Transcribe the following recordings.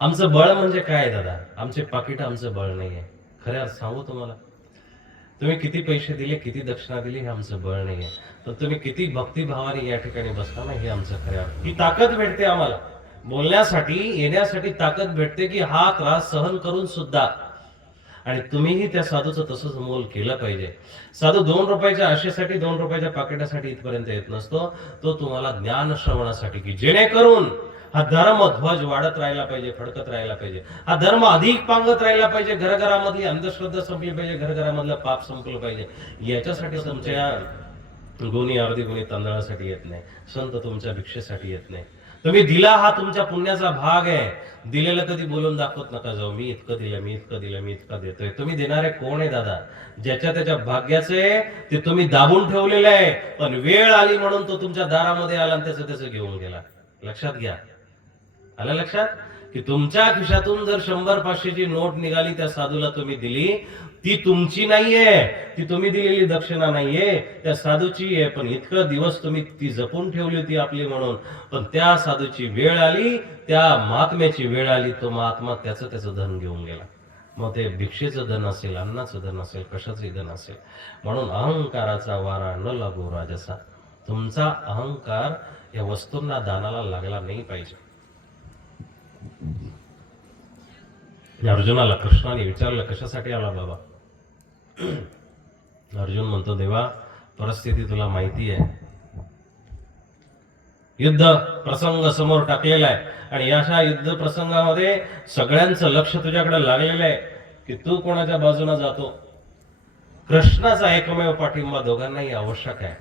आमचं बळ म्हणजे काय दादा? आमचे पाकिट आमचं बळ नाहीये. खरं सांगू तुम्हाला, तुम्ही किती पैसे दिले, किती दक्षिणा दिली, हे आमचं बळ नाहीये. पण तुम्ही किती भक्तिभावाने या ठिकाणी बसला ना, हे आमचं खरं अर्थ. ही ताकद भेटते आम्हाला बोलण्यासाठी, येण्यासाठी ताकद भेटते, की हा त्रास सहन करून सुद्धा. आणि तुम्हीही त्या साधूचं तसंच मोल केलं पाहिजे. साधू 2 रुपयाच्या आशेसाठी, 2 रुपयाच्या पाकिटासाठी इथपर्यंत येत नसतो. तो तुम्हाला ज्ञान श्रवणासाठी, की जेणेकरून हा धर्म ध्वज वाढत राहिला पाहिजे, फडकत राहिला पाहिजे. हा धर्म अधिक पांगत राहिला पाहिजे, घराघरामधली अंधश्रद्धा संपली पाहिजे, घराघरामधलं पाप संपलं पाहिजे. याच्यासाठी तुमच्या गुणी अर्धी गुणी तांदळासाठी येत नाही, संत तुमच्या भिक्षेसाठी येत नाही. तुम्ही दिला हा तुमच्या पुण्याचा भाग आहे. दिलेलं कधी बोलून दाखवत नका जाऊ, मी इतकं दिलं, मी इतकं दिलं, मी इतकं देतोय. तुम्ही देणारे कोण आहे दादा? ज्याच्या त्याच्या भाग्याचे ते तुम्ही दाबून ठेवलेलं आहे, पण वेळ आली म्हणून तो तुमच्या दारामध्ये आला आणि त्याचं त्याचं घेऊन गेला. लक्षात घ्या. आलं लक्षात? की तुमच्या खिशातून जर 100-500ची नोट निघाली, त्या साधूला तुम्ही दिली, ती तुमची नाहीये, ती तुम्ही दिलेली दक्षिणा नाहीये, त्या साधूची आहे. पण इतकं दिवस तुम्ही ती जपून ठेवली होती आपली म्हणून, पण त्या साधूची वेळ आली, त्या महात्म्याची वेळ आली, तो महात्मा त्याचं धन घेऊन गेला. मग ते भिक्षेचं धन असेल, अन्नाचं धन असेल, कशाचंही धन असेल. म्हणून अहंकाराचा वारा न लागो राजसा. तुमचा अहंकार या वस्तूंना दानाला लागला नाही पाहिजे. अर्जुनाला कृष्णाने विचारलं, कशासाठी आला बाबा? अर्जुन म्हणतो, देवा, परिस्थिती तुला माहिती आहे, युद्ध प्रसंग समोर टाकलेला आहे आणि अशा युद्ध प्रसंगामध्ये सगळ्यांचं लक्ष तुझ्याकडे लागलेलं आहे, की तू कोणाच्या बाजूने जातो. कृष्णाचा एकमेव पाठिंबा दोघांनाही आवश्यक आहे.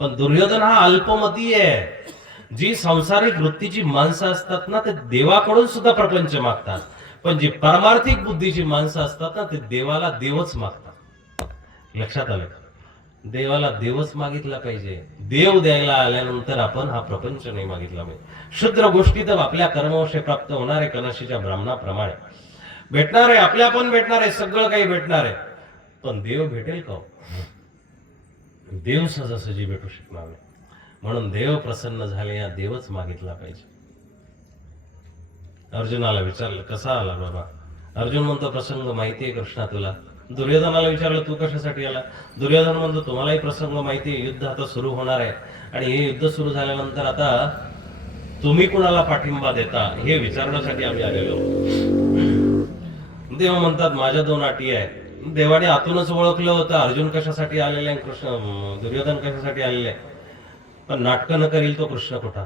पण दुर्योधन हा अल्पमती आहे. जी सांसारिक वृत्तीची माणसं असतात ना, ते देवाकडून सुद्धा प्रपंच मागतात. पण जी पारमार्थिक बुद्धीची माणसं असतात ना, ते देवाला देवच मागतात. लक्षात आलं? देवाला देवच मागितला पाहिजे. देव द्यायला आल्यानंतर आपण हा प्रपंच नाही मागितला पाहिजे. शुद्र गोष्टी तर आपल्या कर्मवशे प्राप्त होणार आहे, कनशीच्या ब्राह्मणाप्रमाणे भेटणार आहे, आपल्या पण भेटणार आहे, सगळं काही भेटणार आहे. पण देव भेटेल का? देव सहजासहजी भेटू शकणार नाही. म्हणून देव प्रसन्न झाले, या देवच मागितला पाहिजे. अर्जुनाला विचारलं, कसा आला बाबा? अर्जुन म्हणतो, प्रसंग माहिती आहे कृष्णा तुला. दुर्योधनाला विचारलं, तू कशासाठी आला? दुर्योधन म्हणतो, तुम्हालाही प्रसंग माहिती आहे, युद्ध आता सुरू होणार आहे आणि हे युद्ध सुरू झाल्यानंतर आता तुम्ही कुणाला पाठिंबा देता हे विचारण्यासाठी आम्ही आलेलो. देव म्हणतात, माझ्या 2 अटी आहेत. देवाने आतूनच ओळखलं होतं अर्जुन कशासाठी आलेला आहे, कृष्ण दुर्योधन कशासाठी आलेले आहे. पण नाटकं न करील तो कृष्ण कुठा?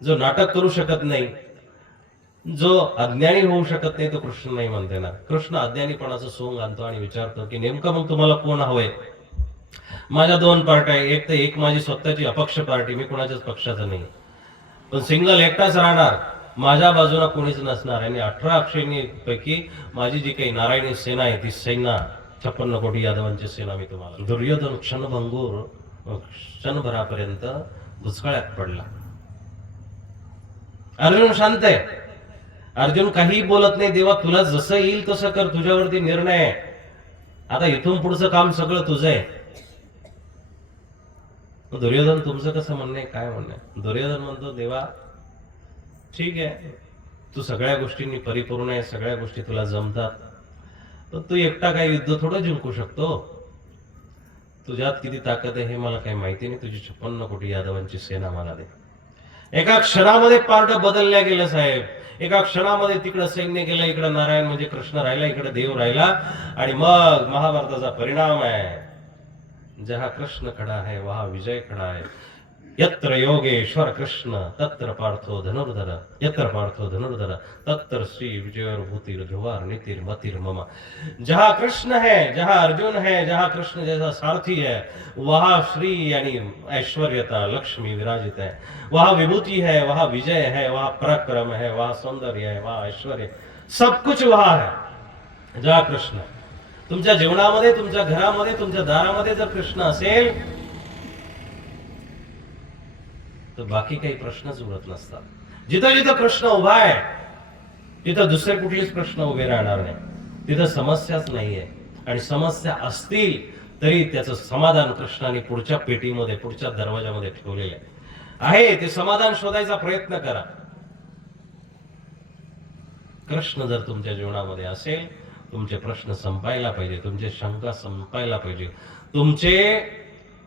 जो नाटक करू शकत नाही, जो अज्ञानी होऊ शकत नाही, तो कृष्ण नाही म्हणते ना. कृष्ण अज्ञानीपणाचं सोंग आणतो आणि विचारतो, की नेमकं मग तुम्हाला कोण हवंय? माझ्या 2 पार्ट्या आहे. एक तर एक माझी स्वतःची अपक्ष पार्टी, मी कोणाच्याच पक्षाचा नाही, पण सिंगल एकटाच राहणार. माझ्या बाजूला कोणीच नसणार आणि 18 अक्षयणी पैकी माझी जी काही नारायणी सेना आहे, ती सेना 56 कोटी यादवांची सेना मी तुम्हाला. दुर्योधन क्षणभंगूर, क्षणभरापर्यंत भुसकाळ्यात पडला. अर्जुन शांत आहे. अर्जुन काही बोलत नाही. देवा, तुला जसं येईल तसं कर, तुझ्यावरती निर्णय आहे. आता इथून पुढचं काम सगळं तुझं आहे. दुर्योधन, तुमचं कसं म्हणणं आहे, काय म्हणणं आहे? दुर्योधन म्हणतो, देवा ठीक आहे, तू सगळ्या गोष्टींनी परिपूर्ण आहे, सगळ्या गोष्टी तुला जमतात, पण तू एकटा काही युद्ध थोडं जिंकू शकतो. तुझ्यात किती ताकद आहे हे मला काही माहिती नाही. तुझी 56 कोटी यादवांची सेना मला दे. एका क्षणामध्ये पार्ट बदलल्या गेलं साहेब. एका क्षणामध्ये तिकडं सैन्य गेलं, इकडं नारायण म्हणजे कृष्ण राहिला, इकडे देव राहिला. आणि मग महाभारताचा परिणाम आहे, जहां कृष्ण खड़ा है वहां विजय खड़ा है. यत्र योगेश्वर कृष्ण तत्र पार्थो धनुर्धर, यत्र पार्थो धनुर्धर तत्र श्री विजयोर्भूतिर ध्रुवार नीतिर मतिर मम. जहां कृष्ण है, जहां अर्जुन है, जहां कृष्ण जैसा सारथी है, वहां श्री यानी ऐश्वर्यता लक्ष्मी विराजित है. वहां विभूति है, वहां विजय है, वहां पराक्रम है, वहां सौंदर्य है, वहां ऐश्वर्य, सब कुछ वहां है जहां कृष्ण. तुमच्या जीवनामध्ये, तुमच्या घरामध्ये, तुमच्या दारामध्ये जर कृष्ण असेल तर बाकी काही प्रश्नच उरत नसतात. जिथं जिथं कृष्ण उभा आहे तिथं दुसरे कुठलेच प्रश्न उभे राहणार नाही. तिथं समस्याच नाहीये, आणि समस्या असतील तरी त्याचं समाधान कृष्णाने पुढच्या पेटीमध्ये, पुढच्या दरवाजामध्ये ठेवलेलं आहे. ते समाधान शोधायचा प्रयत्न करा. कृष्ण जर तुमच्या जीवनामध्ये असेल, तुमचे प्रश्न संपायला पाहिजे, तुमचे शंका संपायला पाहिजे, तुमचे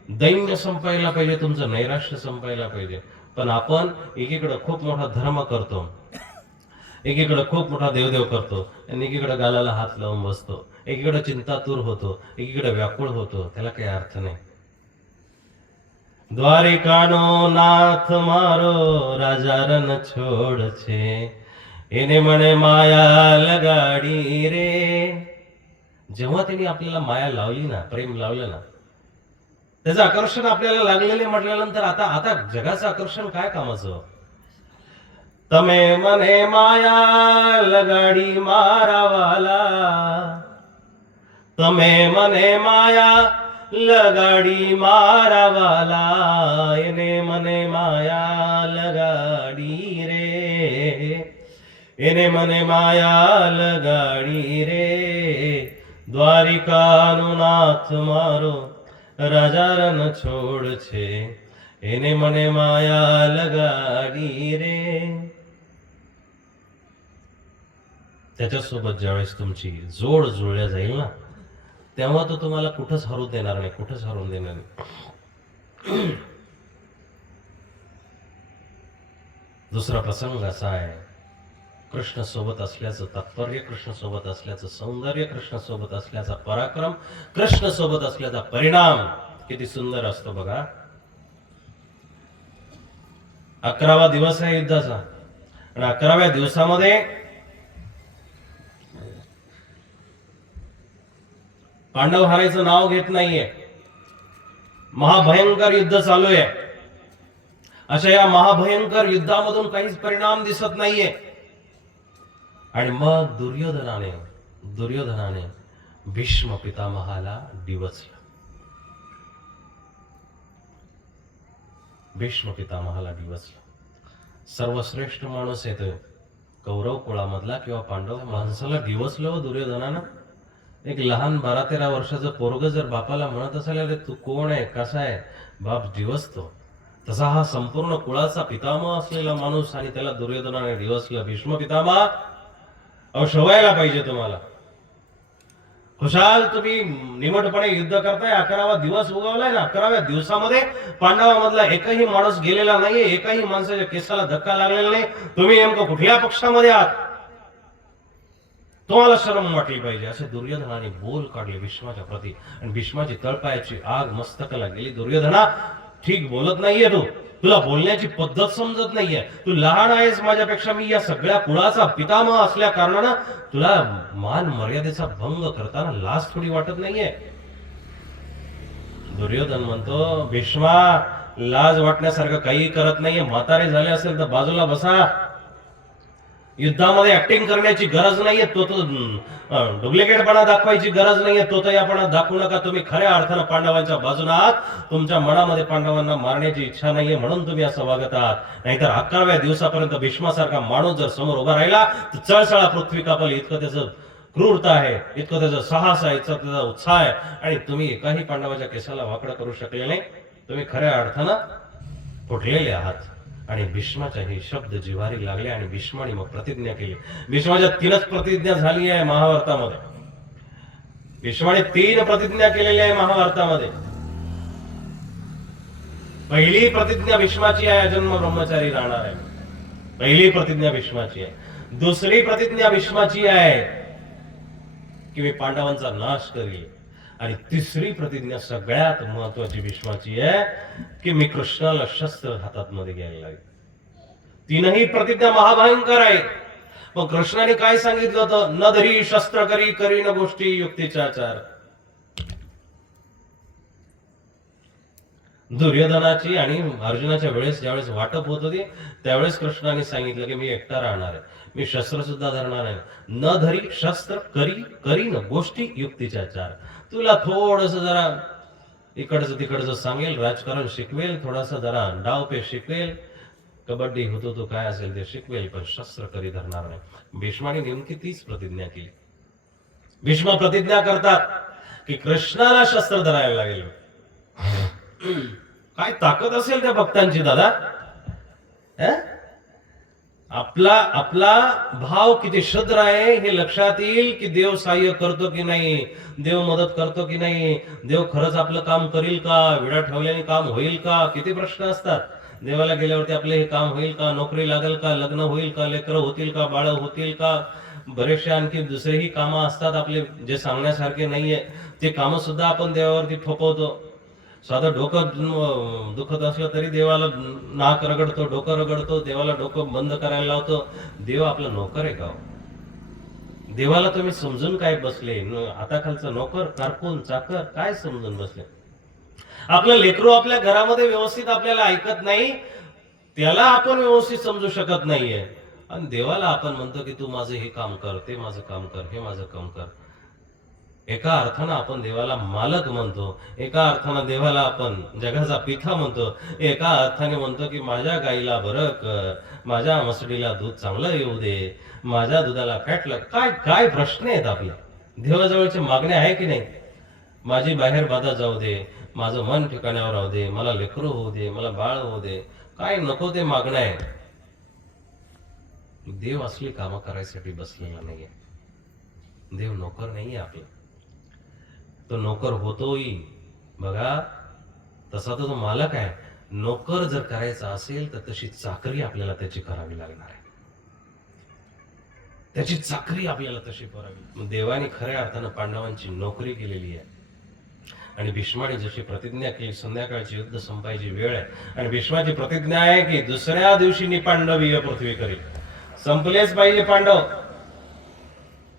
दैन्य संपायला पाहिजे, तुमचं नैराश्य संपायला पाहिजे. पण आपण एकीकडे खूप मोठा धर्म करतो, एकीकडे खूप मोठा देवदेव करतो आणि एकीकडे गालाला हात लावून बसतो, एकीकडे चिंतातूर होतो, एकीकडे व्याकुळ होतो. त्याला काही अर्थ नाही. દ્વારિકાનો નાથ મારો રાજા રન છોડ છે, એને મને માયા લગાડી રે. जेव्हा त्यांनी आपल्याला माया लावली ना, प्रेम लावलं ना, त्याचं आकर्षण आपल्याला लागलेले म्हटल्यानंतर आता आता जगाचं आकर्षण काय कामाचं. તમે મને માયા લગાડી મારા વાલા, તમે મને માયા લગાડી મારા વાલા, એને મને માયા લગાડી રે, એને મને માયા લગાડી રે. દ્વારિકાનો નાથ મારો રાજા રન છોડ છે, એને મને માયા લગાડી रे. त्याच्यासोबत ज्यावेळेस तुमची जोड जुळल्या जाईल ना, तेव्हा तो तुम्हाला कुठंच हरू देणार नाही, कुठंच हरून देणार नाही. दुसरा प्रसंग असा आहे, कृष्ण सोबत असल्याचं तात्पर्य, कृष्ण सोबत असल्याचं सौंदर्य, कृष्ण सोबत असल्याचा पराक्रम, कृष्ण सोबत असल्याचा परिणाम किती सुंदर असतो बघा. 11वा दिवस आहे युद्धाचा आणि 11व्या दिवसामध्ये पांडव हारायचं नाव घेत नाहीये. महाभयंकर युद्ध चालू आहे. अशा या महाभयंकर युद्धामधून काहीच परिणाम दिसत नाहीये. आणि मग दुर्योधनाने भीष्म पितामहाला डिवचलं. भीष्म पितामहाला डिवचलं. सर्वश्रेष्ठ माणूस येतोय कौरव कुळामधला किंवा पांडव माणसाला डिवचलं दुर्योधनानं. एक लहान 12-13 वर्षाचं पोरग जर बापाला म्हणत असेल, अरे तू कोण आहे, कसा आहे, बाप डिवचतो. तसा हा संपूर्ण कुळाचा पितामह असलेला माणूस आणि त्याला दुर्योधनाने डिवचलं. भीष्म पितामह, अहो शोभायला पाहिजे तुम्हाला. खुशाल तुम्ही निमटपणे युद्ध करताय. 11वा दिवस उगवलाय ना, 11व्या दिवसामध्ये पांडवामधला एकही माणूस गेलेला नाहीये, एकही माणसाच्या केसाला धक्का लागलेला नाही. तुम्ही नेमकं कुठल्या पक्षामध्ये आहात, तुम्हाला शरम वाटली पाहिजे. असे दुर्योधनाने बोल काढले भीष्माच्या प्रती आणि भीष्माची तळपायाची आग मस्तकाला गेली. दुर्योधना, ठीक बोलत नाहीये तू, तुला बोलण्याची पद्धत समजत नाहीये, तू लहान आहेस माझ्यापेक्षा, मी या सगळ्या कुळाचा पितामह असल्या कारणानं तुला मान मर्यादेचा भंग करताना लाज थोडी वाटत नाहीये. दुर्योधन म्हणतो, भीष्मा, लाज वाटण्यासारखं काही करत नाहीये. म्हातारे झाले असेल तर बाजूला बसा. युद्धामध्ये ऍक्टिंग करण्याची गरज नाहीये, तो डुप्लिकेटपणा दाखवायची गरज नाहीये, तो यापणा दाखवू नका. तुम्ही खऱ्या अर्थानं पांडवांच्या बाजूला आहात. तुमच्या मनामध्ये पांडवांना मारण्याची इच्छा नाहीये म्हणून तुम्ही असं वागत आहात. नाहीतर 11व्या दिवसापर्यंत भीष्मासारखा माणूस जर समोर उभा राहिला तर चळचळा पृथ्वी कापल, इतकं त्याचं क्रूरता आहे, इतकं त्याचं साहस आहे, इतकं त्याचा उत्साह आहे. आणि तुम्ही एकाही पांडवाच्या केसाला वाकडं करू शकले नाही. तुम्ही खऱ्या अर्थानं फुटलेले आहात. आणि भीष्माच्या हे शब्द जिव्हारी लागले आणि भीष्माने मग प्रतिज्ञा केली. भीष्माच्या 3च प्रतिज्ञा झाली आहे महाभारतामध्ये. भीष्माने 3 प्रतिज्ञा केलेल्या आहे महाभारतामध्ये. पहिली प्रतिज्ञा भीष्माची आहे, अजन्म ब्रह्मचारी राहणार आहे. पहिली प्रतिज्ञा भीष्माची आहे. दुसरी प्रतिज्ञा भीष्माची आहे की मी पांडवांचा नाश करील. आणि तिसरी प्रतिज्ञा सगळ्यात महत्वाची भीष्माची आहे की मी कृष्णाला शस्त्र हातात मध्ये घ्यायला लागेल. 3ही प्रतिज्ञा महाभयंकर आहे. मग कृष्णाने काय सांगितलं होतं, न धरी शस्त्र करी, करी न गोष्टी युक्तीचा आचार. दुर्योधनाची आणि अर्जुनाच्या वेळेस ज्यावेळेस वाटप होत होती त्यावेळेस कृष्णाने सांगितलं की मी एकटा राहणार आहे, मी शस्त्र सुद्धा धरणार आहे. न धरी शस्त्र करी, करी न गोष्टी युक्तीचा चार. तुला थोडस जरा इकडचं तिकडचं सांगेल, राजकारण शिकवेल, थोडासा जरा डावपेच शिकवेल, कबड्डी होतो तो काय असेल ते शिकवेल, पण शस्त्र करी धरणार नाही. भीष्माने नेमकी तीच प्रतिज्ञा केली. भीष्म प्रतिज्ञा करतात की कृष्णाला शस्त्र धरायला लागेल. काय ताकद असेल त्या भक्तांची दादा. आपला आपला भाव किती शुद्र आहे हे लक्षात येईल की देव सहाय्य करतो की नाही, देव मदत करतो की नाही, देव खरंच आपलं काम करील का, विडा ठेवल्याने काम होईल का, किती प्रश्न असतात. देवाला गेल्यावरती आपले हे काम होईल का, नोकरी लागेल का, लग्न होईल का, लेकरं होतील का, बाळ होतील का, बरेचसे आणखी दुसरेही कामं असतात आपले जे सांगण्यासारखे नाहीये, ते कामं सुद्धा आपण देवावरती थोपवतो. साधं डोकं दुखत असलं तरी देवाला नाक रगडतो, डोकं रगडतो, देवाला डोकं बंद करायला लावतो. देव आपला नोकर आहे का हो? देवाला तुम्ही समजून काय बसले, हाताखालचं नोकर, कारकून, चाकर काय समजून बसले? आपलं लेकरू आपल्या घरामध्ये व्यवस्थित आपल्याला ऐकत नाही, त्याला आपण व्यवस्थित समजू शकत नाहीये, आणि देवाला आपण म्हणतो की तू माझं हे काम कर, ते माझं काम कर, हे माझं काम कर. एका अर्थानं आपण देवाला मालक म्हणतो, एका अर्थानं देवाला आपण जगाचा पिता म्हणतो, एका अर्थाने म्हणतो की माझ्या गाईला बरं कर, माझ्या म्हसडीला दूध चांगलं येऊ दे, माझ्या दुधाला फॅट लाग. काय काय प्रश्न आहेत आपले? देवाजवळच्या मागण्या आहे की नाही? माझी बाहेर बाधा जाऊ दे, माझं मन ठिकाण्यावर राहू दे, मला लेकरू होऊ दे, मला बाळ होऊ दे, काय नको ते मागणं आहे. देव असली कामं करायसाठी बसलेला नाहीये. देव नोकर नाहीये आपला. तो नोकर होतोही बघा, तसा तर तो मालक आहे. नोकर जर करायचा असेल तर तशी चाकरी आपल्याला त्याची करावी लागणार आहे. त्याची चाकरी आपल्याला तशी करावी. मग देवाने खऱ्या अर्थानं पांडवांची नोकरी केलेली आहे. आणि भीष्माने जशी प्रतिज्ञा केली, संध्याकाळची युद्ध संपायची वेळ आहे, आणि भीष्माची प्रतिज्ञा आहे की दुसऱ्या दिवशी निपांडवीय पृथ्वी करील. संपलेच पाहिजे पांडव.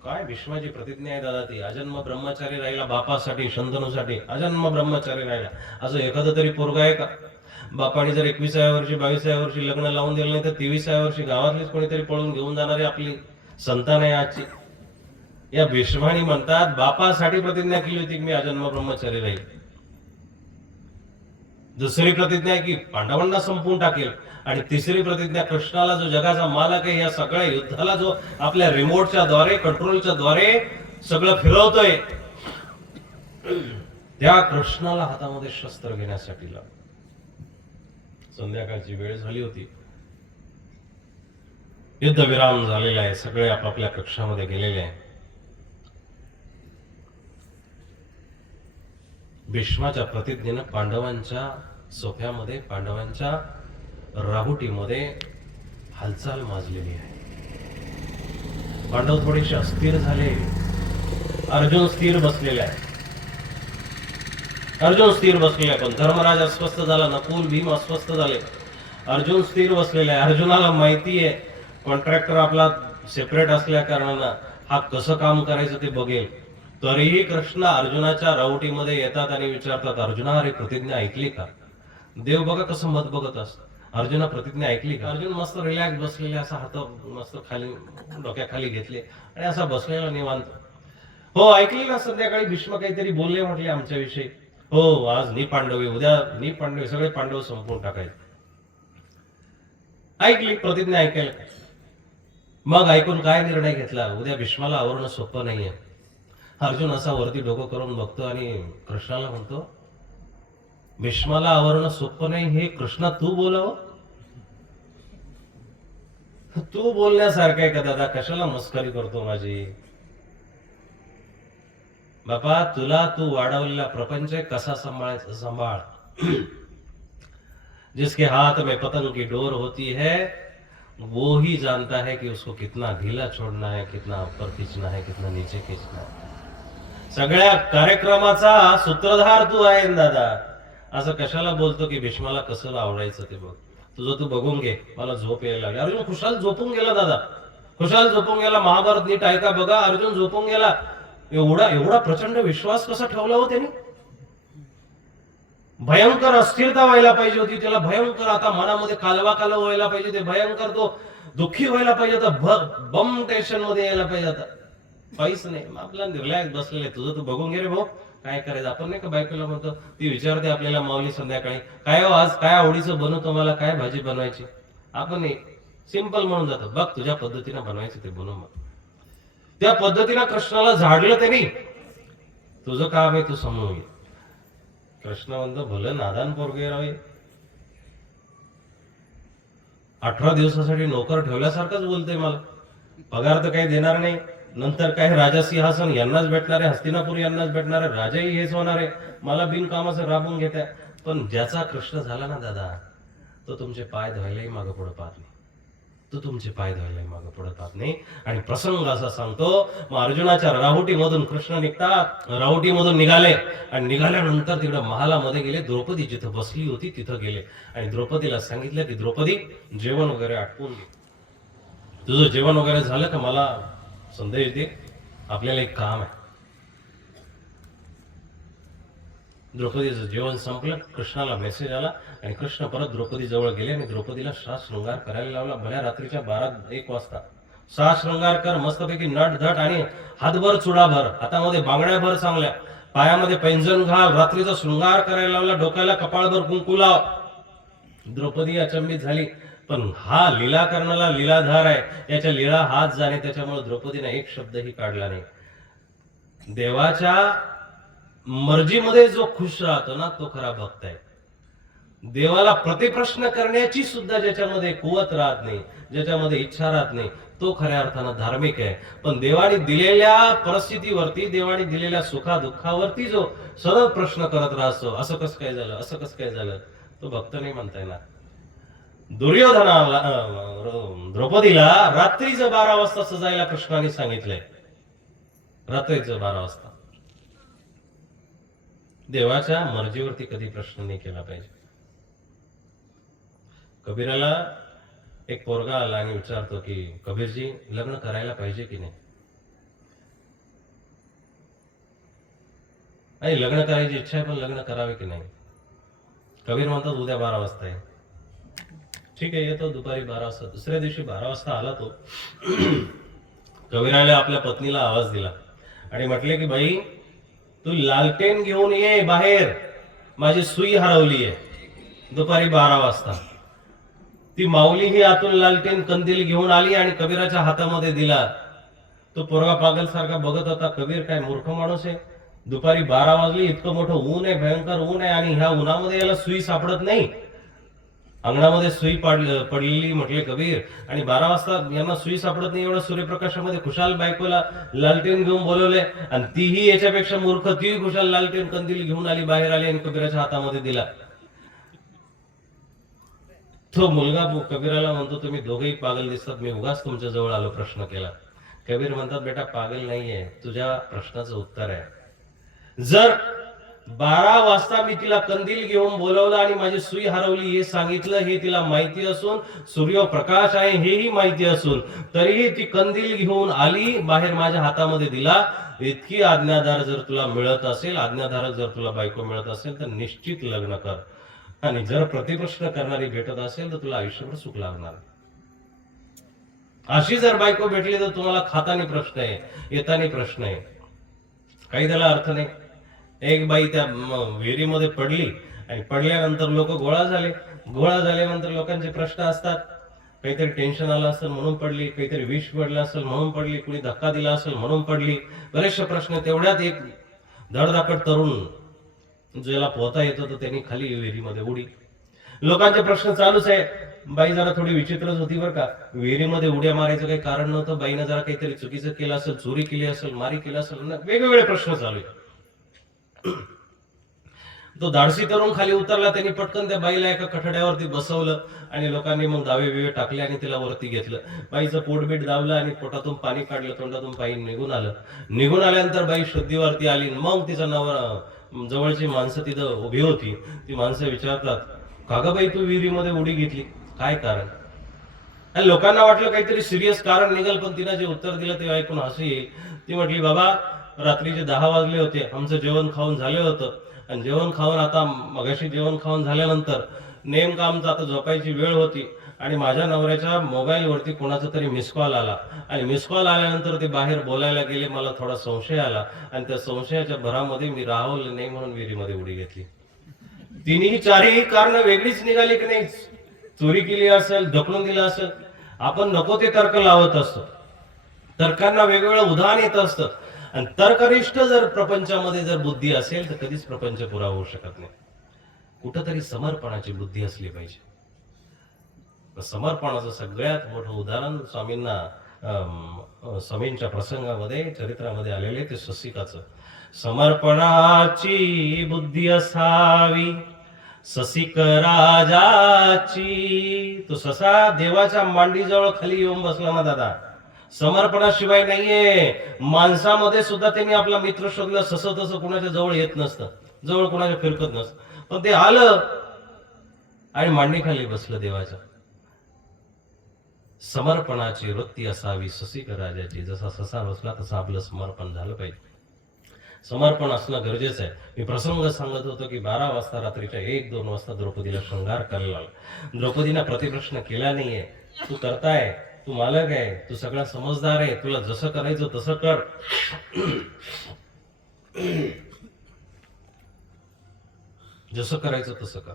काय भीष्माची प्रतिज्ञा आहे दादा ती. अजन्म ब्रह्मचारी राहिला बापासाठी, शंतनूसाठी अजन्म ब्रह्मचारी राहिला. असं एखादं तरी पोरगा आहे का? बापाने जर 21व्या वर्षी 22व्या वर्षी लग्न लावून दिलं नाही तर 23व्या वर्षी गावातलीच कोणीतरी पळून घेऊन जाणारी आपली संतान आहे आजची. या भीष्मानी म्हणतात बापासाठी प्रतिज्ञा केली होती की मी अजन्म ब्रह्मचारी राहील. दुसरी प्रतिज्ञा आहे की पांडवांना संपवून टाकेल, आणि तिसरी प्रतिज्ञा कृष्णाला जो जगाचा मालक आहे, या सगळ्या युद्धाला जो आपल्या रिमोटच्या द्वारे, कंट्रोलच्या द्वारे सगळं फिरवतोय, त्या कृष्णाला हातामध्ये शस्त्र घेण्यासाठी लाव. संध्याकाळची वेळ झाली होती, युद्धविराम झालेला आहे, सगळे आपापल्या कक्षामध्ये गेलेले आहे. भीष्माच्या प्रतिज्ञेनं पांडवांच्या सोफ्यामध्ये, पांडवांच्या राहुटीमध्ये हालचाल माजलेली आहे. पांडव थोडेसे अस्थिर झाले. अर्जुन स्थिर बसलेला आहे. अर्जुन स्थिर बसलेला आहे, पण धर्मराज अस्वस्थ झाला, नकुल भीम अस्वस्थ झाले. अर्जुन स्थिर बसलेला आहे. अर्जुनाला माहिती आहे कॉन्ट्रॅक्टर आपला सेपरेट असल्या कारणानं हा कसं काम करायचं ते बघेल. तरीही कृष्ण अर्जुनाच्या राऊटीमध्ये येतात आणि विचारतात, अर्जुना अरे प्रतिज्ञा ऐकली का? देव बघा कसं मत बघत असत. अर्जुना प्रतिज्ञा ऐकली का? अर्जुन मस्त रिलॅक्स बसलेले, असा हात मस्त खाली डोक्याखाली घेतले आणि असा बसलेला निवांत. हो ऐकली ना, संध्याकाळी भीष्म काहीतरी बोलले म्हटले आमच्याविषयी. हो आज निपांडवी, उद्या निपांडवी, सगळे पांडव संपवून टाकायचे. ऐकली प्रतिज्ञा, ऐकायला. मग ऐकून काय निर्णय घेतला? उद्या भीष्माला आवरणं सोपं नाहीये. अर्जुन असा वरती डोकं करून बघतो आणि कृष्णाला म्हणतो, भीष्माला आवरणं सोपं नाही हे कृष्णा तू बोलावं? तू बोलण्यासारखं आहे का दादा? कशाला मस्करी करतो माझी? बापा तुला तू वाढवलेला प्रपंच कसा सांभाळायचा सांभाळ. जिसके हाथ में पतंग की डोर होती है वो ही जानता है कि उसको कितना ढीला छोड़ना है, कितना ऊपर खींचना है, कितना नीचे खींचना है. सगळ्या कार्यक्रमाचा सूत्रधार तू आहे दादा. असं कशाला बोलतो की भीष्माला कसं आवडायचं ते बघ, तुझं तू बघून घे, मला झोप यायला लागली. अर्जुन खुशाल झोपून गेला दादा, खुशाल झोपून गेला. महाभारत नीट ऐका बघा, अर्जुन झोपून गेला. एवढा एवढा प्रचंड विश्वास कसा ठेवला हो त्याने? भयंकर अस्थिरता व्हायला पाहिजे होती त्याला, भयंकर आता मनामध्ये कालवा कालव व्हायला पाहिजे, ते भयंकर तो दुःखी व्हायला पाहिजे होता, बम टेन्शन मध्ये यायला पाहिजे होता. काहीच नाही, आपला रिलॅक्स बसलेले. तुझं तू बघून घे रे भाऊ, काय करायचं. आपण नाही का बायकोला म्हणतो, ती विचारते आपल्याला माऊली संध्याकाळी, काय हो आज काय आवडीचं बनवू तुम्हाला, काय भाजी बनवायची? आपण सिंपल म्हणून जातो, बघ तुझ्या पद्धतीने बनवायचं ते बनव. मग त्या पद्धतीने कृष्णाला झाडलं त्यांनी. तुझं काम आहे तू समजून घे. कृष्ण म्हणतो भलं नादान पोरगे रावे. 18 दिवसासाठी नोकर ठेवल्यासारखंच बोलते मला. पगार तर काही देणार नाही, नंतर काय राजा सिंहासन यांनाच भेटणार आहे, हस्तिनापूर यांनाच भेटणार आहे, राजाही हेच होणार आहे, मला बिनकामाचं राबून घेत आहे. पण ज्याचा कृष्ण झाला ना दादा, तो तुमचे पाय धुवायलाही मागं पुढं पाहत नाही, तो तुमचे पाय धुवायलाही मागं पुढं पाहत नाही. आणि प्रसंग असा सांगतो, मग अर्जुनाच्या राहुटीमधून कृष्ण निघतात, राहुटीमधून निघाले आणि निघाल्यानंतर तिकडे महालामध्ये गेले. द्रौपदी जिथं बसली होती तिथं गेले आणि द्रौपदीला सांगितलं की द्रौपदी, जेवण वगैरे आटपून घे, तुझं जेवण वगैरे झालं का मला संदेश दे, आपल्याला एक काम आहे. द्रौपदीचं जेवण संपलं, कृष्णाला मेसेज आला आणि कृष्ण परत द्रौपदी जवळ गेले आणि द्रौपदीला शास शृंगार करायला लावला. भल्या रात्रीच्या 12-1 वाजता शास शृंगार कर, मस्तपैकी नट धट आणि हातभर चुडाभर, हातामध्ये बांगड्या भर चांगल्या, पायामध्ये पैंजण घाल, रात्रीचा शृंगार करायला लावला, डोक्याला कपाळभर कुंकू लाव. द्रौपदी अचंबित झाली, पण हा लीला करणारा लीलाधार आहे, याच्या लीला हात जाणे, त्याच्यामुळे द्रौपदीने एक शब्दही काढला नाही. देवाच्या मर्जीमध्ये जो खुश राहतो ना, तो खरा भक्त आहे. देवाला प्रतिप्रश्न करण्याची सुद्धा ज्याच्यामध्ये कुवत राहत नाही, ज्याच्यामध्ये इच्छा राहत नाही, तो खऱ्या अर्थानं धार्मिक आहे. पण देवाने दिलेल्या परिस्थितीवरती, देवाने दिलेल्या सुखादुःखावरती जो सतत प्रश्न करत राहतो, असं कसं काय झालं, असं कसं काय झालं, तो भक्त नाही म्हणता येणार. दुर्योधनाला द्रौपदीला रात्रीचं 12 वाजता सजायला कृष्णाने सांगितलंय, रात्रीचं 12 वाजता. देवाच्या मर्जीवरती कधी प्रश्न नाही केला पाहिजे. कबीराला एक पोरगा आला आणि विचारतो की कबीरजी, लग्न करायला पाहिजे की नाही, आणि लग्न करायची इच्छा आहे पण लग्न करावे की नाही. कबीर म्हणतात उद्या 12 वाजता आहे. ठीक आहे, येतो दुपारी 12 वाजता. दुसऱ्या दिवशी 12 वाजता आला तो. कबीराने आपल्या पत्नीला आवाज दिला आणि म्हटले की बाई, तू लालटेन घेऊन ये बाहेर, माझी सुई हरवली आहे. दुपारी 12 वाजता ती माऊली ही आतून लालटेन कंदील घेऊन आली आणि कबीराच्या हातामध्ये दिला. तो पोरगा पागल सारखा बघत होता, कबीर काय मूर्ख माणूस आहे, दुपारी 12 वाजले, इतकं मोठं ऊन आहे, भयंकर ऊन आहे, आणि ह्या उन्हामध्ये याला सुई सापडत नाही. अंगणामध्ये सुई पडलेली, म्हटले कबीर, आणि 12 वाजता यांना सुई सापडत नाही, एवढ्या सूर्यप्रकाशामध्ये खुशाल बायकोला लालटेन घेऊन बोलवले, आणि तीही याच्यापेक्षा मूर्ख, ती खुशाल लालटेन कंदील घेऊन आली, बाहेर आली आणि कबीराच्या हातामध्ये दिला. तो मुलगा कबीराला म्हणतो, तुम्ही दोघेही पागल दिसतात, मी उगाच तुमच्या जवळ आलो, प्रश्न केला. कबीर म्हणतात, बेटा पागल नाहीये, तुझ्या प्रश्नाचं उत्तर आहे. जर 12 वाजता मी तिला कंदील घेऊन बोलवलं आणि माझी सुई हरवली हे सांगितलं, हे तिला माहिती असून, सूर्यप्रकाश आहे हेही माहिती असून, तरीही ती कंदील घेऊन आली, बाहेर माझ्या हातामध्ये दिला. इतकी आज्ञाधार जर तुला मिळत असेल, आज्ञाधारक जर तुला बायको मिळत असेल, तर निश्चित लग्न कर. आणि जर प्रतिप्रश्न करणारी भेटत असेल तर तुला आयुष्यभर सुख लागणार. अशी जर बायको भेटली तर तुम्हाला खातानी प्रश्न आहे, येतानी प्रश्न आहे, काही त्याला अर्थ नाही. एक बाई त्या विहिरीमध्ये पडली आणि पडल्यानंतर लोक गोळा झाले. गोळा झाल्यानंतर लोकांचे प्रश्न असतात, काहीतरी टेन्शन आलं असेल म्हणून पडली, काहीतरी विष पडलं असेल म्हणून पडली, कुणी धक्का दिला असेल म्हणून पडली, बरेचसे प्रश्न. तेवढ्यात एक धडधाकट तरुण ज्याला पोहता येतं तर त्यांनी खाली विहिरीमध्ये उडी. लोकांचे प्रश्न चालूच आहे. बाई जरा थोडी विचित्रच होती बरं का, विहिरीमध्ये उड्या मारायचं काही कारण नव्हतं, बाईनं जरा काहीतरी चुकीचं केलं असेल, चोरी केली असेल, मारी केली असेल, वेगवेगळे प्रश्न चालू आहे. तो धाडसी तरुण खाली उतरला, त्यांनी पटकन त्या बाईला एका कठड्यावरती बसवलं आणि लोकांनी मग दावे बिवे टाकले आणि तिला वरती घेतलं. बाईचं पोटबीट दावलं आणि पोटातून पाणी काढलं, तोंडातून पाणी निघून आलं. निघून आल्यानंतर बाई शुद्धीवरती आली. मग तिचा नवरा, जवळची माणसं तिथं उभी होती, ती माणसं विचारतात, कागा बाई तू विहिरीमध्ये उडी घेतली, काय कारण? आणि लोकांना वाटलं काहीतरी सिरियस कारण निघाल, पण तिनं जे उत्तर दिलं ते ऐकून हसू येईल. ती म्हटली, बाबा रात्रीचे 10 वाजले होते, आमचं जेवण खाऊन झालं होतं, आणि जेवण खाऊन आता मगाशी जेवण खाऊन झाल्यानंतर नेमकं आमचं आता झोपायची वेळ होती आणि माझ्या नवऱ्याच्या मोबाईलवरती कोणाचा तरी मिस कॉल आला, आणि मिस कॉल आल्यानंतर ते बाहेर बोलायला गेले, मला थोडा संशय आला, आणि त्या संशयाच्या भरामध्ये मी राहवलं नाही म्हणून विहिरीमध्ये उडी घेतली. तिन्ही चारही कारण वेगळीच निघाली की नाही, चोरी केली असेल, ढकलून दिलं असेल. आपण नको ते तर्क लावत असतो, तर्कांना वेगवेगळं उदाहरण येत असतं, आणि तर्कनिष्ठ जर प्रपंचामध्ये जर बुद्धी असेल तर कधीच प्रपंच पुरा होऊ शकत नाही. कुठंतरी समर्पणाची बुद्धी असली पाहिजे. समर्पणाचं सगळ्यात मोठं उदाहरण स्वामींच्या प्रसंगामध्ये चरित्रामध्ये आलेले ते ससिकाचं. समर्पणाची बुद्धी असावी ससिक राजाची. तो ससा देवाच्या मांडीजवळ खाली येऊन बसला ना दादा, समर्पणाशिवाय नाहीये. माणसामध्ये सुद्धा त्यांनी आपला मित्र शोधला, सस तसं कुणाच्या जवळ येत नसतं, जवळ कुणाच्या फिरकत नसतं, पण ते आलं आणि मांडी खाली बसलं देवाच्या. समर्पणाची वृत्ती असावी ससिक राजाची. जसा ससा बसला तसं आपलं समर्पण झालं पाहिजे. समर्पण असणं गरजेचं आहे. मी प्रसंग सांगत होतो की 12 वाजता रात्रीच्या 1-2 वाजता द्रौपदीला शृंगार करायला लागला. द्रौपदीने प्रतिप्रश्न केला नाहीये. तू करताय, तू मालक आहे, तू सगळा समजदार आहे, तुला जसं करायचं तसं कर. जसं करायचं तसं कर.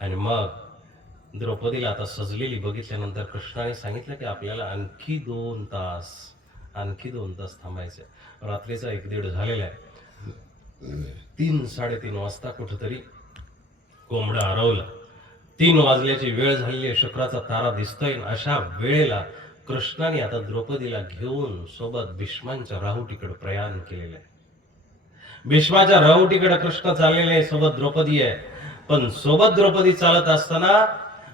आणि मग द्रौपदीला आता सजलेली बघितल्यानंतर कृष्णाने सांगितलं की आपल्याला आणखी 2 तास थांबायचे. रात्रीचा 1-1:30 झालेला आहे. 3-3:30 वाजता कुठेतरी कोंबडं हरवलं. 3 वाजल्याची वेळ झालेली आहे, शुक्राचा तारा दिसतोय. अशा वेळेला कृष्णाने आता द्रौपदीला घेऊन सोबत भीष्मांच्या राहुटीकडे प्रयाण केलेलं आहे. भीष्माच्या राहुटीकडे कृष्ण चाललेले आहे, सोबत द्रौपदी आहे. पण सोबत द्रौपदी चालत असताना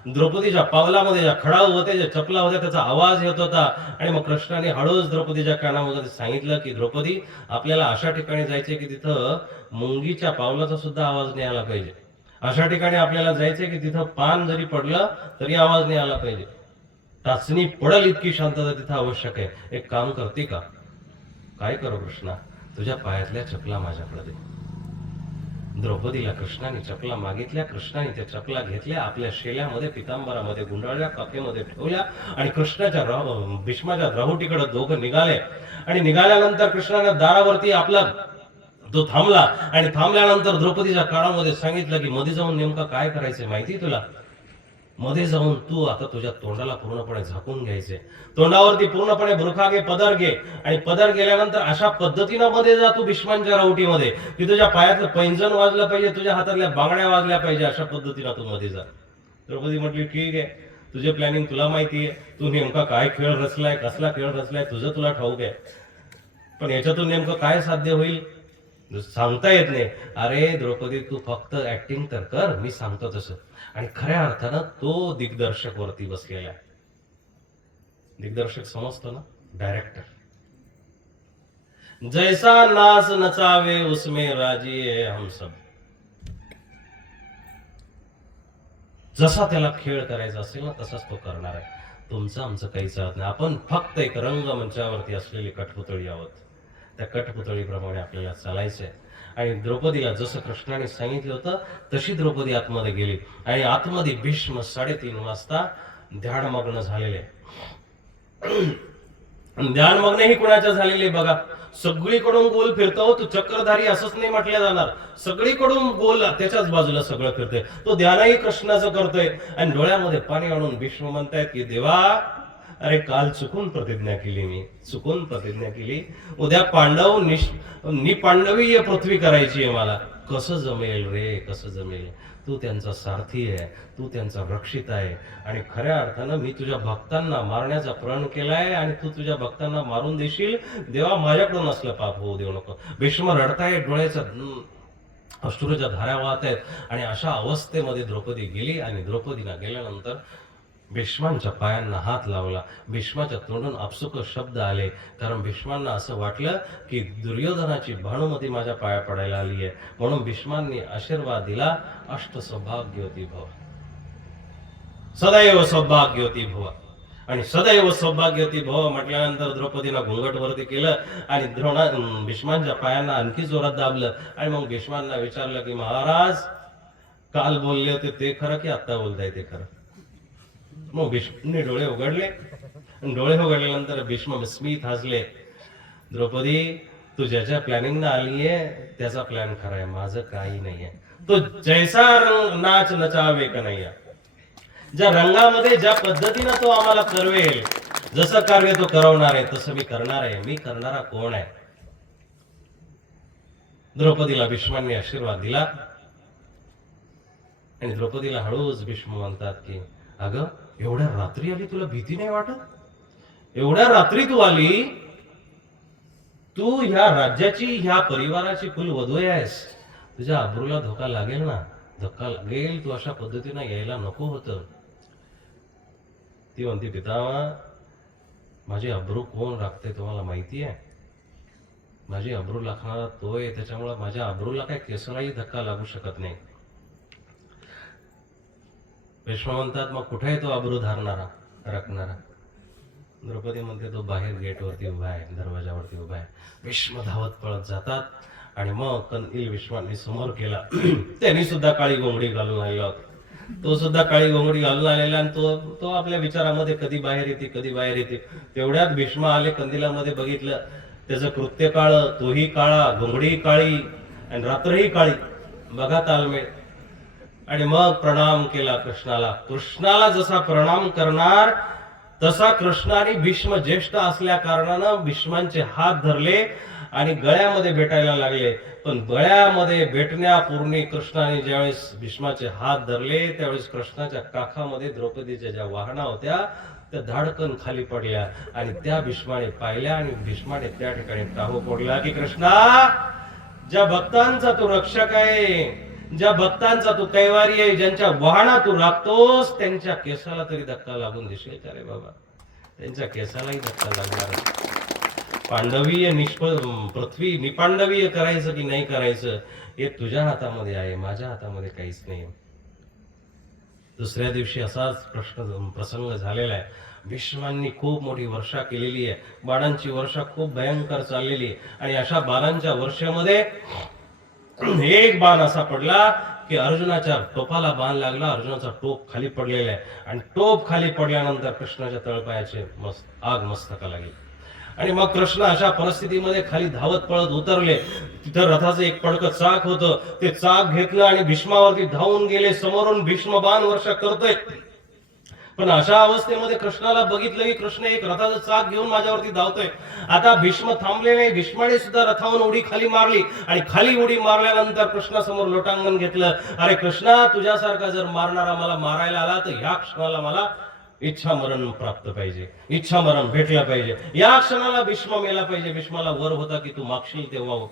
द्रौपदीच्या पावलामध्ये ज्या खडाऊ होते, ज्या चपला होत्या, त्याचा आवाज येत होता. आणि मग कृष्णाने हळूच द्रौपदीच्या कानामध्ये सांगितलं की द्रौपदी, आपल्याला अशा ठिकाणी जायचे की तिथं मुंगीच्या पावलाचा सुद्धा आवाज नाही आला पाहिजे. अशा ठिकाणी आपल्याला जायचंय की तिथं पान जरी पडलं तरी आवाज नाही आला पाहिजे. टाचणी पडल इतकी शांतता तिथं आवश्यक आहे. एक काम करते का? काय करू कृष्णा? तुझ्या पायातल्या चपला माझ्याकडे दे. द्रौपदीला कृष्णाने चपला मागितल्या. कृष्णाने त्या चपला घेतल्या, आपल्या शेल्यामध्ये पितांबरामध्ये गुंडाळल्या, काखेमध्ये ठेवल्या आणि भीष्माच्या राहुटीकडे दोघं निघाले. आणि निघाल्यानंतर कृष्णाने दारावरती आपला तो थांबला आणि थांबल्यानंतर द्रौपदीच्या काळामध्ये सांगितलं की मध्ये जाऊन नेमकं काय करायचंय माहिती तुला? मध्ये जाऊन तू आता तुझ्या तोंडाला पूर्णपणे झाकून घ्यायचे. तोंडावरती पूर्णपणे बुरखा घे, पदर घे. आणि पदर गेल्यानंतर अशा पद्धतीनं मध्ये जा तू भीष्मांच्या राहुटीमध्ये की तुझ्या पायातलं पैंजण वाजलं पाहिजे, तुझ्या हातातल्या बांगड्या वाजल्या पाहिजे. अशा पद्धतीनं तू मध्ये जा. द्रौपदी म्हटली ठीक आहे, तुझे प्लॅनिंग तुला माहिती आहे, तू नेमका काय खेळ रचलाय, कसला खेळ रचलाय तुझं तुला ठाऊक आहे. पण याच्यातून नेमकं काय साध्य होईल सांगता येत नाही. अरे द्रौपदी, तू फक्त ऍक्टिंग तर कर, मी सांगतो तसं. आणि खऱ्या अर्थानं तो दिग्दर्शक वरती बसलेला आहे. दिग्दर्शक समजतो ना, डायरेक्टर. जैसा नाच नचावे उसमें राजी है हम सब. जसा त्याला खेळ करायचा असेल ना तसाच तो करणार आहे. तुमचं आमचं काही चालत नाही. आपण फक्त एक रंगमंचावरती असलेली कठपुतळी आहोत. त्या कठपुतळीप्रमाणे आपल्याला चालायचंय. आणि द्रौपदीला जसं कृष्णाने सांगितलं होतं तशी द्रौपदी आतमध्ये गेली. आणि आतमध्ये भीष्म 3:30 वाजता ध्यानमग्न झालेले. ध्यानमग्न ही कुणाच्या झालेले बघा. सगळीकडून गोल फिरतो. तो चक्रधारी असंच नाही म्हटलं जाणार, सगळीकडून गोल त्याच्याच बाजूला सगळं फिरतोय. तो ध्यानही कृष्णाचं करतोय. आणि डोळ्यामध्ये पाणी आणून भीष्म म्हणतायत की देवा, अरे काल चुकून प्रतिज्ञा केली, मी चुकून प्रतिज्ञा केली, उद्या पांडवीय पृथ्वी करायची आहे मला. कसं जमेल रे, कसं जमेल? तू त्यांचा सारथी आहे, तू त्यांचा रक्षित आहे. आणि खऱ्या अर्थानं मी तुझ्या भक्तांना मारण्याचा प्रण केलाय आणि तू तुझ्या भक्तांना मारून देशील. देवा, माझ्याकडून असलं पाप होऊ देऊ नको. भीष्म रडतायत, डोळ्याच्या अश्रूच्या धारा वाहत आहेत. आणि अशा अवस्थेमध्ये द्रौपदी गेली. आणि द्रौपदीला गेल्यानंतर भीष्मांच्या पायांना हात लावला. भीष्माच्या तोंडून आपसुक शब्द आले, कारण भीष्मांना असं वाटलं की दुर्योधनाची भानुमती माझ्या पाया पडायला आली आहे. म्हणून भीष्मांनी आशीर्वाद दिला, अष्ट सौभाग्यवती भव, सदैव सौभाग्यवती भव. आणि सदैव सौभाग्यवती भव म्हटल्यानंतर द्रौपदीनं घुंगट वरती केलं आणि भीष्मांच्या पायांना आणखी जोरात दाबलं. आणि मग भीष्मांना विचारलं की महाराज, काल बोलले होते ते खरं की आता बोलताय ते खरं? मग भीष्मने डोळे उघडले. डोळे उघडल्यानंतर भीष्म स्मित हसले. द्रौपदी, तू ज्याच्या प्लॅनिंग ना आलीये त्याचा प्लॅन खरा आहे, माझं काही नाहीये. तो जैसा रंग नाच नचावे कन्हैया, ज्या रंगामध्ये ज्या पद्धतीनं तो आम्हाला करवेल, जसं कार्य तो करवणार आहे तसं मी करणार आहे. मी करणारा कोण आहे? द्रौपदीला भीष्मांनी आशीर्वाद दिला. आणि द्रौपदीला हळूच भीष्म म्हणतात की अगं, एवढ्या रात्री आली, तुला भीती नाही वाटत? एवढ्या रात्री तू आली, तू ह्या राज्याची, ह्या परिवाराची कुलवधू आहेस, तुझ्या अब्रूला धोका लागेल ना, धक्का लागेल, तू अशा पद्धतीनं यायला नको होतं. ती म्हणते पितामह, माझी अब्रू कोण राखते तुम्हाला माहिती आहे? माझी अब्रू राखणारा तो आहे, त्याच्यामुळे माझ्या अब्रूला काही केसराही धक्का लागू शकत नाही. भीष्म म्हणतात मग कुठे आहे तो अब्रू धारणारा, राखणारा? द्रौपदी म्हणते तो बाहेर गेटवरती उभा आहे, दरवाजावरती उभा आहे. भीष्म धावत पळत जातात आणि मग कंदील भीष्मांनी समोर केला. त्यांनी सुद्धा काळी गोंगडी घालून आलेला होता. तो सुद्धा काळी गोंगडी घालून आलेला आणि तो तो आपल्या विचारामध्ये कधी बाहेर येते, कधी बाहेर येते. तेवढ्यात भीष्म आले, कंदिलामध्ये बघितलं, त्याचं कृत्य काळ, तोही काळा, घोंगडी काळी आणि रात्रही काळी. बघा तालमेळ. आणि मग प्रणाम केला कृष्णाला. कृष्णाला जसा प्रणाम करणार तसा कृष्णाने, भीष्म ज्येष्ठ असल्या कारणानं भीष्मांचे हात धरले आणि गळ्यामध्ये भेटायला लागले. पण गळ्यामध्ये भेटण्यापूर्वी कृष्णाने ज्यावेळेस भीष्माचे हात धरले, त्यावेळेस कृष्णाच्या काखामध्ये द्रौपदीच्या ज्या वाहना होत्या त्या धाडकन खाली पडल्या आणि त्या भीष्माने पाहिल्या आणि भीष्माने त्या ठिकाणी टाहो फोडला की कृष्णा, ज्या भक्तांचा तू रक्षक आहे, ज्या भक्तांचा तू कैवारी आहे, ज्यांच्या वाहना तू राखतोस, त्यांच्या केसाला तरी धक्का लागून दिसेल का रे बाबा? त्यांच्या केसालाही धक्का लागणार. पांडवीय पृथ्वी निपांडवीय करायचं की नाही करायचं हे तुझ्या हातामध्ये आहे, माझ्या हातामध्ये काहीच नाही. दुसऱ्या दिवशी असाच प्रसंग झालेला आहे. भीष्मांनी खूप मोठी वर्षा केलेली आहे, बाणांची वर्षा खूप भयंकर चाललेली आहे. आणि अशा बाणांच्या वर्षामध्ये एक बाण असा पडला की अर्जुनाच्या टोपाला बाण लागला, अर्जुनाचा टोप खाली पडलेला आहे आणि टोप खाली पडल्यानंतर कृष्णाच्या तळपायाचे आग मस्तकाला लागली. आणि मग कृष्ण अशा परिस्थितीमध्ये खाली धावत पळत उतरले. तिथं रथाचं एक पडकं चाक होतं, ते चाक घेतलं आणि भीष्मावरती धावून गेले. समोरून भीष्म बाण वर्षा करतोय, पण अशा अवस्थेमध्ये कृष्णाला बघितलं की कृष्ण एक रथाचं चाक घेऊन माझ्यावरती धावतोय. आता भीष्म थांबले नाही, भीष्माने सुद्धा रथावरून उडी खाली मारली आणि खाली उडी मारल्यानंतर कृष्णासमोर लोटांगण घेतलं. अरे कृष्णा, तुझ्यासारखा जर मारणारा मला मारायला आला तर ह्या क्षणाला मला इच्छा मरण प्राप्त पाहिजे, इच्छा मरण भेटलं पाहिजे. या क्षणाला भीष्म मेला पाहिजे. भीष्माला वर होता की तू मागशील तेव्हा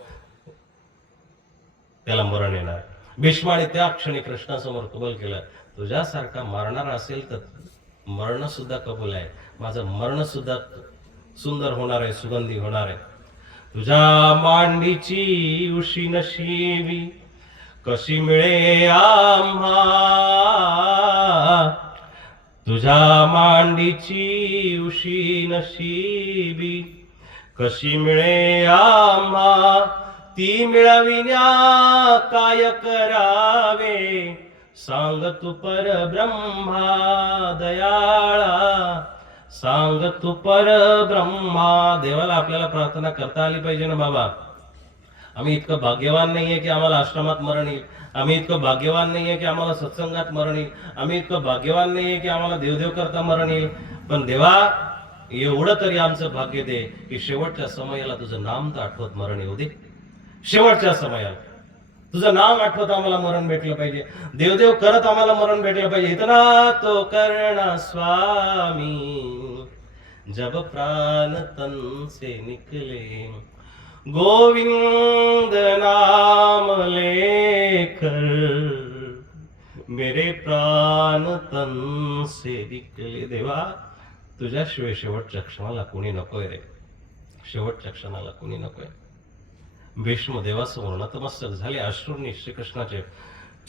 त्याला मरण येणार. भीष्माने त्या क्षणी कृष्णासमोर कबूल केलं, तुझ्यासारखा मारणारा असेल तर मरण सुद्धा कबूल आहे, माझं मरण सुद्धा सुंदर होणार आहे, सुगंधी होणार आहे. तुझ्या मांडीची उशी नशिबी कशी मिळे आम्हा, तुझ्या मांडीची उशी नशिबी कशी मिळे आम्हा, ती मिळविण्या काय करावे, सांग तू परब्रह्मा दयाळा, सांग तू परब्रह्मा. देवाला आपल्याला प्रार्थना करता आली पाहिजे ना बाबा. आम्ही इतकं भाग्यवान नाहीये की आम्हाला आश्रमात मरण येईल, आम्ही इतकं भाग्यवान नाहीये की आम्हाला सत्संगात मरण येईल, आम्ही इतकं भाग्यवान नाहीये की आम्हाला देवदेव करता मरण येईल. पण देवा, एवढं तरी आमचं भाग्य दे की शेवटच्या समयाला तुझं नाम तर आठवत मरण येऊ दे. शेवटच्या समयाला तुझं नाम आठवत आम्हाला मरण भेटलं पाहिजे, देवदेव करत आम्हाला मरण भेटलं पाहिजे. इतना तो करना स्वामी जब प्राण तन से निकले, गोविंद नाम लेकर मेरे प्राण तन से निकले. देवा, तुझ्याशिवाय शेवटच्या क्षणाला कुणी नकोय रे, शेवटच्या क्षणाला कुणी नकोय. भीष्म देवासमोर नतमस्तक झाले, अश्रूंनी श्रीकृष्णाचे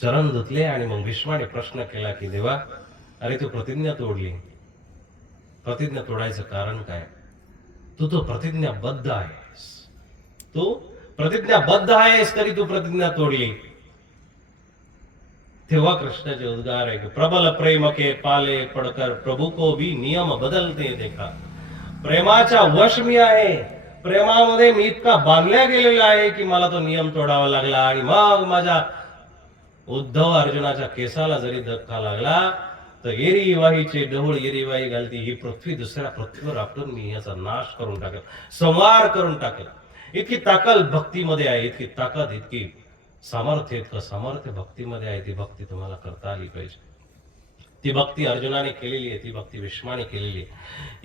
चरण धुतले आणि मग भीष्माने प्रश्न केला की देवा, अरे तू प्रतिज्ञा तोडली, प्रतिज्ञा तोडायचं कारण काय? तू तो प्रतिज्ञाबद्ध आहेस, तू प्रतिज्ञाबद्ध आहेस तरी तू प्रतिज्ञा तोडली. तेव्हा कृष्णाचे उद्गार आहे की प्रबल प्रेम के पाले पडकर प्रभू को भी नियम बदलते देखा. प्रेमाच्या वश मी आहे, प्रेमामध्ये मी इतका बांधल्या गेलेला आहे की मला तो नियम तोडावा लागला. आणि मग माझ्या उद्धव अर्जुनाच्या केसाला जरी धक्का लागला तर एरीवाहीचे डहुळ एरीवाही घालती, ही पृथ्वी दुसऱ्या पृथ्वीवर आपटून मी याचा नाश करून टाकेल, संहार करून टाकेल. इतकी ताकद भक्तीमध्ये आहे, इतकी ताकद, इतकी सामर्थ्य इतकं सामर्थ्य भक्तीमध्ये आहे. ती भक्ती तुम्हाला करता आली पाहिजे. ती भक्ती अर्जुनाने केलेली आहे, ती भक्ती भीष्माने केलेली आहे.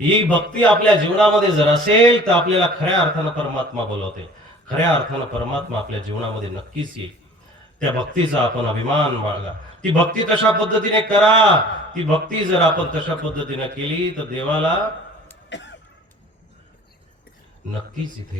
ही भक्ती आपल्या जीवनामध्ये जर असेल तर आपल्याला खऱ्या अर्थानं परमात्मा बोलवते. खऱ्या अर्थानं परमात्मा आपल्या जीवनामध्ये नक्कीच येईल. त्या भक्तीचा आपण अभिमान बाळगा. ती भक्ती तशा पद्धतीने करा. ती भक्ती जर आपण तशा पद्धतीने केली तर देवाला नक्कीच इथे